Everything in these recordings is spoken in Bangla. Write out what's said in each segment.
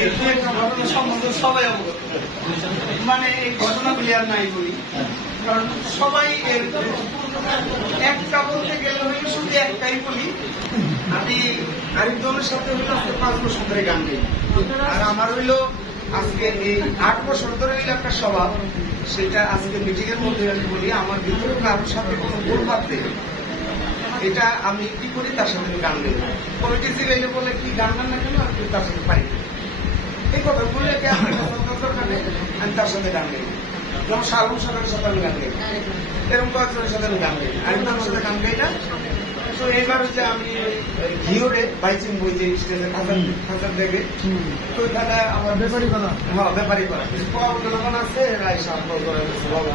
এই দু একটা ঘটনা সম্বন্ধে সবাই অবগত, মানে এই ঘটনাগুলি আর নাই বলি, কারণ সবাই একটা বলতে গেলে হইলে শুধু একটাই বলি। আমি আরেকজনের সাথে হইলো আজকে 5 বছর ধরে গান গাই, আর আমার হইলো আজকে এই 8 বছর ধরে হইলো একটা স্বভাব, সেটা আজকে মিটিং এর মধ্যে আমি বলি, আমার ভিতরে কারোর সাথে কোনো ভুল ভাবতে এটা আমি কি করি, তার সাথে আমি গান গাই। কমিটি জিলাইলে বলে কি গান গান না কেন, আমি তার সাথে পাই এই কথা বললে আমি তার সাথে গান গাই। যেমন শাহরুখ সাথে আমি গান গাই, এরকম কয়েকজনের সাথে আমি গান গাই, আরেকজনের সাথে গান গাই না। তো এইবার হচ্ছে আমি ঘিওরে বাইচিং বই যে স্টেজে খাজার দেখে, তো ওইখানে আমার ব্যাপারী করা, হ্যাঁ ব্যাপারী করা কিছু যখন আছে এরা সাম্পল করে বাবা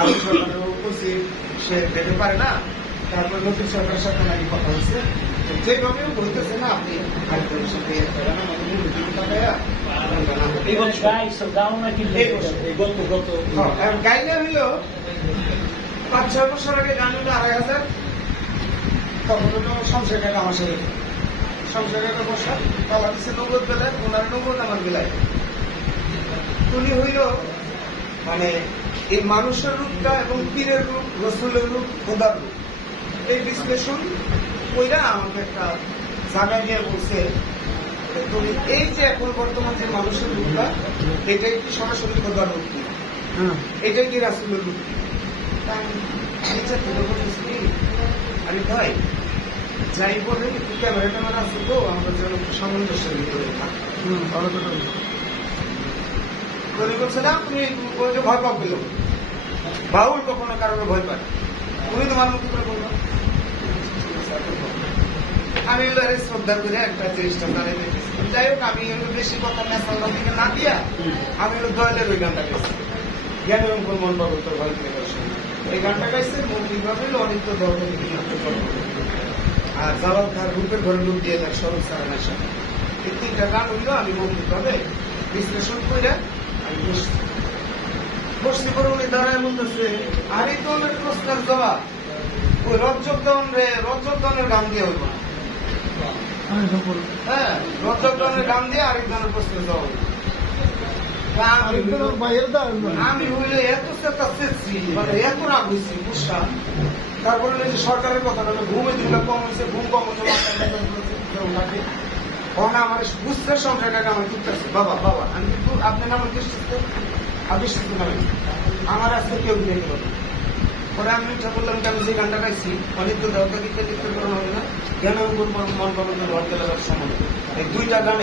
আলু সরকারও বলছি সে যেতে পারে না, তারপর নতুন সরকারের সাথে নাকি কথা হচ্ছে, যেভাবে বলতেছে না আপনি আরেকজনের সাথে গাইলে হইল 5-6 বছর আগে গান হইলো 2,500, তখন হলো সংসার কাকা আমার সাথে সংসার কাকা বসা তালা দিচ্ছে 90 বেলায়, ওনার 90 আমার বেলায়। উনি হইল মানে এই মানুষের রূপটা এবং পীরের রূপ, রসুলের রূপ, খোদার রূপ, এই বিশ্লেষণ ওইরা আমাকে একটা জায়গায় নিয়ে বলছে তুমি এই যে এখন বর্তমান যে মানুষের রূপটা, এটাই কি সরাসরি খোদার রূপ, এটাই কি রাসুলের রূপ? আমি ভাই যাই বলে ক্যামেরা ট্যামেরা আছে তো আমরা যেন সামঞ্জস্যের ভিতরে থাকি। বলছে না তুমি ভয় পাও পেল, বাউল কখনো কারণে ভয় পায়, উনি তোমার মুখে করে বলবো। আমি শ্রদ্ধা করে একটা জিনিসটা দাঁড়িয়ে দেখেছি। যাই হোক আমি বেশি কথা ন্যাশনাল দিকে না দিয়া আমি দয়ালের ওই গানটা গেছি, জ্ঞান এবং মন পাবো তোর ভয় পেয়ে এই গানটা গাইছে মৌলিকভাবে অনিত্য দরকার আর জালাল খার রূপের ঘরে রূপ দিয়ে দেখ সরব সারানার সাথে, এই 3টা গান হইলো আমি মৌলিকভাবে বিশ্লেষণ করে আমি বসতে করে উনি দাঁড়ায় বলতেছে আর এই ধরনের প্রশ্নের জবাব ওই রজ্জকদনের গান দিয়ে হইব না, হ্যাঁ রজ্জকদনের গান দিয়ে আরেক ধরনের প্রশ্নের জবাব। আমি হইলে এত চেষ্টা চেয়েছি, মানে এত রাগ হয়েছি বুঝলাম। তারপরে যে সরকারের কথা বলে ঘুমে দিলে কম হয়েছে, ঘুম কম হয়েছে, আমার বুঝতে সংখ্যাটাকে আমার চুপতেছে বাবা বাবা আমি কিন্তু আপনার নাম আবিষ্কৃত নামে আমার আজকে কেউ দিতে গেল। পরে আমি বললাম আমি যে গানটা গাইছি অনিত্য দেবতা গীতে লিখতে করানো হবে না, কেন মন পাবো ঘর গেলে সময় এই 2টা গান